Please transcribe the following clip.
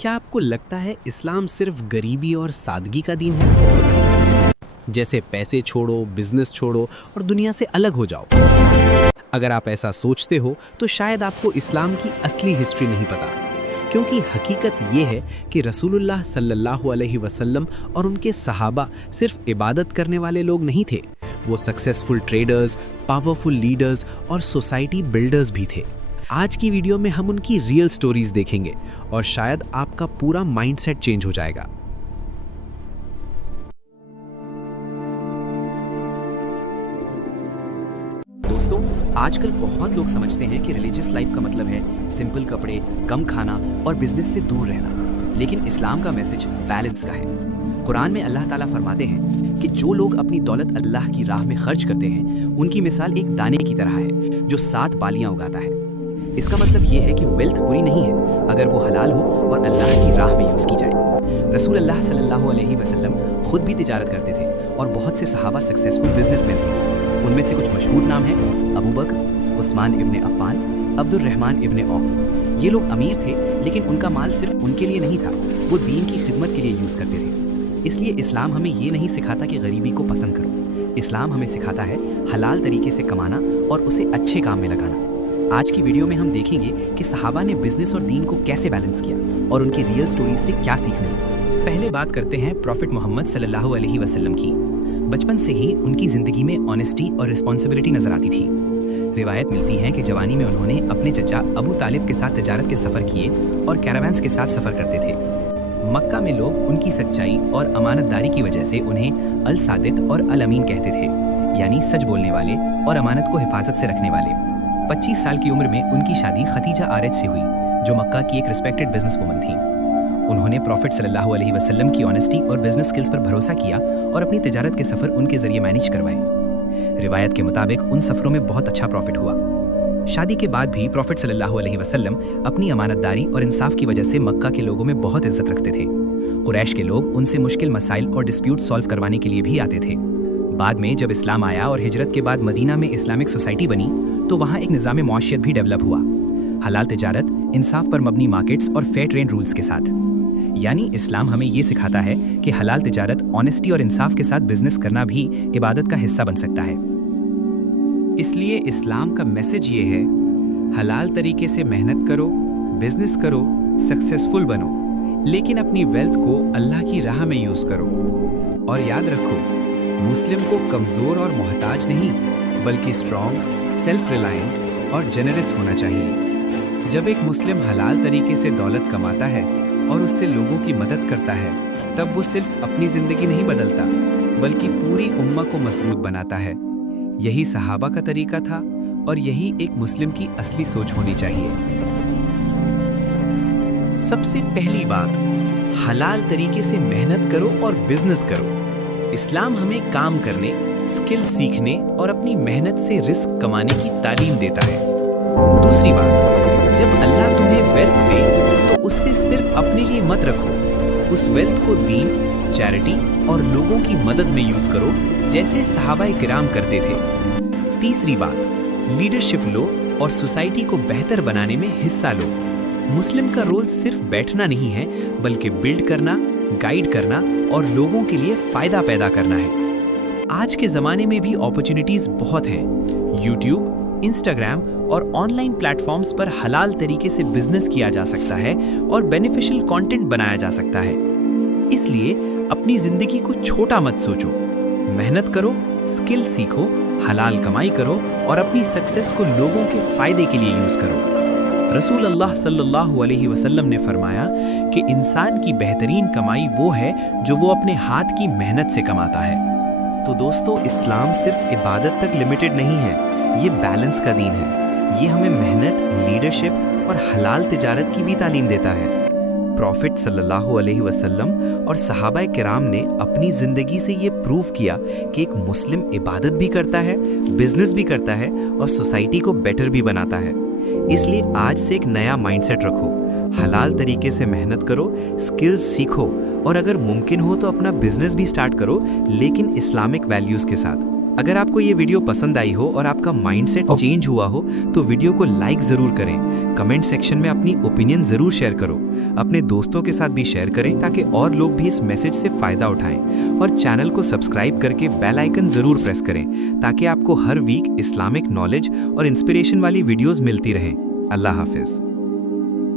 क्या आपको लगता है इस्लाम सिर्फ गरीबी और सादगी का दीन है? जैसे पैसे छोड़ो, बिजनेस छोड़ो और दुनिया से अलग हो जाओ। अगर आप ऐसा सोचते हो तो शायद आपको इस्लाम की असली हिस्ट्री नहीं पता, क्योंकि हकीकत ये है कि रसूलुल्लाह सल्लल्लाहु अलैहि वसल्लम और उनके सहाबा सिर्फ इबादत करने वाले लोग नहीं थे। वो सक्सेसफुल ट्रेडर्स, पावरफुल लीडर्स और सोसाइटी बिल्डर्स भी थे। आज की वीडियो में हम उनकी रियल स्टोरीज देखेंगे और शायद आपका पूरा माइंडसेट चेंज हो जाएगा। दोस्तों, आजकल बहुत लोग समझते हैं कि रिलीजियस लाइफ का मतलब है सिंपल कपड़े, कम खाना और बिजनेस से दूर रहना। लेकिन इस्लाम का मैसेज बैलेंस का है। कुरान में अल्लाह ताला फरमाते हैं कि जो लोग अपनी दौलत अल्लाह की राह में खर्च करते हैं, उनकी मिसाल एक दाने की तरह है जो 7 बालियां उगाता है। इसका मतलब ये है कि वेल्थ बुरी नहीं है अगर वो हलाल हो और अल्लाह की राह में यूज़ की जाए। रसूल अल्लाह सल्लल्लाहु अलैहि वसल्लम खुद भी तिजारत करते थे और बहुत से सहाबा सक्सेसफुल बिजनेसमैन थे। उनमें से कुछ मशहूर नाम हैं अबू बकर, उस्मान इब्ने अफ़ान, अब्दुर रहमान इब्ने औफ। ये लोग अमीर थे, लेकिन उनका माल सिर्फ उनके लिए नहीं था, वो दीन की खिदमत के लिए यूज़ करते थे। इसलिए इस्लाम हमें ये नहीं सिखाता कि गरीबी को पसंद करो। इस्लाम हमें सिखाता है हलाल तरीके से कमाना और उसे अच्छे काम में लगाना। आज की वीडियो में हम देखेंगे कि सहाबा ने बिजनेस और दीन को कैसे बैलेंस किया और उनकी रियल स्टोरीज से क्या सीख मिली। पहले बात करते हैं प्रॉफिट मोहम्मद सल्लल्लाहु अलैहि वसल्लम की। बचपन से ही उनकी जिंदगी में ऑनेस्टी और रिस्पॉन्सिबिलिटी नजर आती थी। रिवायत मिलती है कि जवानी में उन्होंने अपने चचा अबू तालिब के साथ तिजारत के सफ़र किए और कैरावैंस के साथ सफ़र करते थे। मक्का में लोग उनकी सच्चाई और अमानतदारी की वजह से उन्हें अल सादिक और अल अमीन कहते थे, यानी सच बोलने वाले और अमानत को हिफाजत से रखने वाले। 25 साल की उम्र में उनकी शादी खदीजा आरज से हुई, जो मक्का की एक रिस्पेक्टेड बिजनेस वुमन थी। उन्होंने प्रॉफिट सल्लल्लाहु अलैहि वसल्लम की ऑनेस्टी और बिजनेस स्किल्स पर भरोसा किया और अपनी तिजारत के सफ़र उनके जरिए मैनेज करवाए। रिवायत के मुताबिक उन सफ़रों में बहुत अच्छा प्रॉफिट हुआ। शादी के बाद भी प्रॉफिट सल्लल्लाहु अलैहि वसल्लम अपनी अमानतदारी और इंसाफ की वजह से मक्का के लोगों में बहुत इज्जत रखते थे। कुरैश के लोग उनसे मुश्किल मसाइल और डिस्प्यूट सॉल्व करवाने के लिए भी आते थे। बाद में जब इस्लाम आया और हिजरत के बाद मदीना में इस्लामिक सोसाइटी बनी, तो वहाँ एक निज़ाम मुआशियत भी डेवलप हुआ। हलाल तिजारत, इंसाफ पर मबनी मार्केट्स और फेयर ट्रेड रूल्स के साथ। यानी इस्लाम हमें ये सिखाता है कि हलाल तिजारत, ऑनेस्टी और इंसाफ के साथ बिजनेस करना भी इबादत का हिस्सा बन सकता है। इसलिए इस्लाम का मैसेज ये है, हलाल तरीके से मेहनत करो, बिजनेस करो, सक्सेसफुल बनो, लेकिन अपनी वेल्थ को अल्लाह की राह में यूज़ करो। और याद रखो, मुस्लिम को कमज़ोर और मोहताज नहीं, बल्कि स्ट्रॉन्ग, सेल्फ रिलायंट और जेनरस होना चाहिए। जब एक मुस्लिम हलाल तरीके से दौलत कमाता है और उससे लोगों की मदद करता है, तब वो सिर्फ अपनी ज़िंदगी नहीं बदलता, बल्कि पूरी उम्मा को मजबूत बनाता है। यही सहाबा का तरीका था और यही एक मुस्लिम की असली सोच होनी चाहिए। सबसे पहली बात, हलाल तरीके से मेहनत करो और बिजनेस करो। इस्लाम हमें काम करने, स्किल सीखने और अपनी मेहनत से रिस्क कमाने की तालीम देता है। दूसरी बात, जब अल्लाह तुम्हें वेल्थ दे तो उससे सिर्फ अपने लिए मत रखो, उस वेल्थ को दीन, चैरिटी और लोगों की मदद में यूज करो, जैसे सहाबाए किराम करते थे। तीसरी बात, लीडरशिप लो और सोसाइटी को बेहतर बनाने में हिस्सा लो। मुस्लिम का रोल सिर्फ बैठना नहीं है, बल्कि बिल्ड करना, गाइड करना और लोगों के लिए फायदा पैदा करना है। आज के ज़माने में भी अपॉर्चुनिटीज़ बहुत हैं। यूट्यूब, इंस्टाग्राम और ऑनलाइन प्लेटफॉर्म्स पर हलाल तरीके से बिजनेस किया जा सकता है और बेनिफिशियल कंटेंट बनाया जा सकता है। इसलिए अपनी ज़िंदगी को छोटा मत सोचो, मेहनत करो, स्किल सीखो, हलाल कमाई करो और अपनी सक्सेस को लोगों के फ़ायदे के लिए यूज़ करो। रसूल अल्लाह सल्लल्लाहु अलैहि वसल्लम ने फरमाया कि इंसान की बेहतरीन कमाई वो है जो वो अपने हाथ की मेहनत से कमाता है। तो दोस्तों, इस्लाम सिर्फ इबादत तक लिमिटेड नहीं है, ये बैलेंस का दीन है। ये हमें मेहनत, लीडरशिप और हलाल तिजारत की भी तालीम देता है। प्रॉफिट सल्लल्लाहु अलैहि वसल्लम और सहाबाए किराम ने अपनी ज़िंदगी से ये प्रूव किया कि एक मुस्लिम इबादत भी करता है, बिजनेस भी करता है और सोसाइटी को बेटर भी बनाता है। इसलिए आज से एक नया माइंडसेट रखो, हलाल तरीके से मेहनत करो, स्किल्स सीखो और अगर मुमकिन हो तो अपना बिजनेस भी स्टार्ट करो, लेकिन इस्लामिक वैल्यूज़ के साथ। اگر آپ کو یہ ویڈیو پسند آئی ہو اور آپ کا مائنڈ سیٹ چینج ہوا ہو تو ویڈیو کو لائک ضرور کریں، کمنٹ سیکشن میں اپنی اوپینین ضرور شیئر کرو، اپنے دوستوں کے ساتھ بھی شیئر کریں تاکہ اور لوگ بھی اس میسج سے فائدہ اٹھائیں، اور چینل کو سبسکرائب کر کے بیل آئیکن ضرور پریس کریں تاکہ آپ کو ہر ویک اسلامک نالج اور انسپریشن والی ویڈیوز ملتی رہیں۔ اللہ حافظ۔